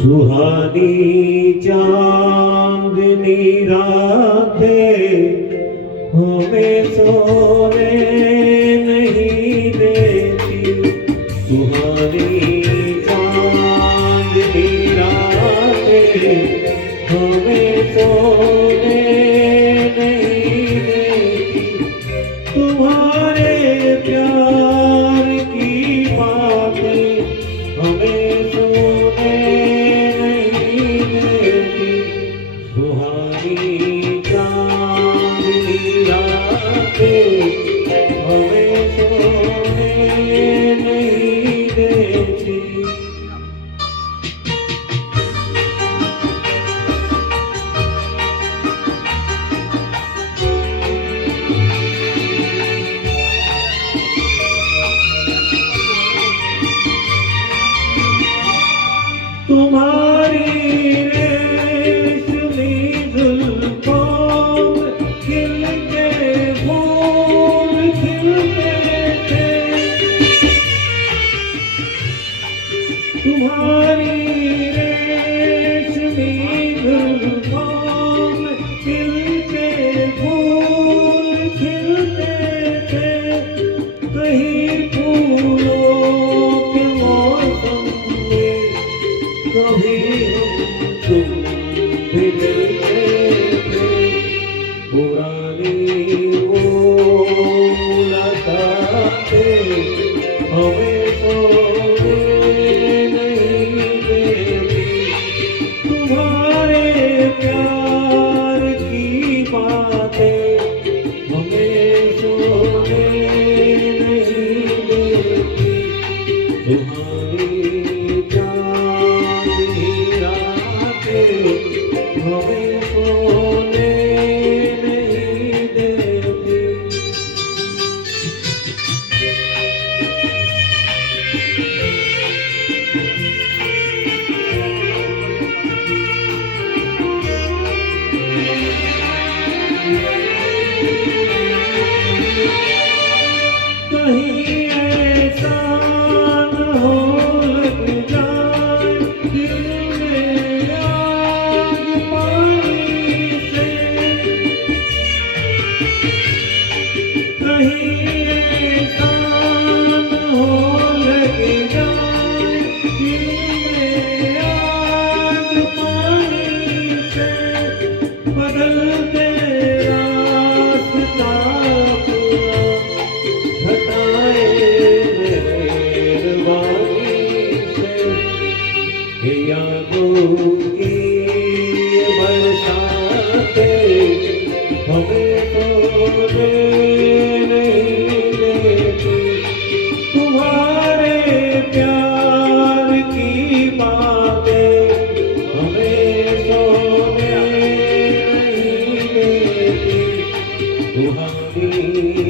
सुहानी चांदनी रातें हमें सोने नहीं देती। सुहानी चांदनी रातें हमें सोने नहीं देती। तुम्हारे प्यार की बातें हमें सोने नहीं देती। सुहानी चांदनी रातें हमें सोने नहीं देती। तुम्हारी रेशमी जुल्फों में खिलके फूल खिलते थे। तुम्हारी रेशमी जुल्फों में खिलके फूल खिलते थे। कहीं फूलों के मौसम में कभी हम तुम भी मिलते थे। पुरानी वो मुलाकातें हमें सोने नहीं देती। तुम्हारे प्यार की बातें हमें सोने नहीं देती। तुम्हारी हमें सोने नहीं देती। कहीं ऐसा न हो लग जाए दिल में आग पानी से। कहीं ऐसा न हो लग जाए दिल में आग पानी से। बदलते रास्ता अपना घटाए मेहरबानी से। यादों की बरसातें हमें सोने नहीं देती। तुम्हारे प्यार की बातें हमें सोने नहीं देती। तुम्हारी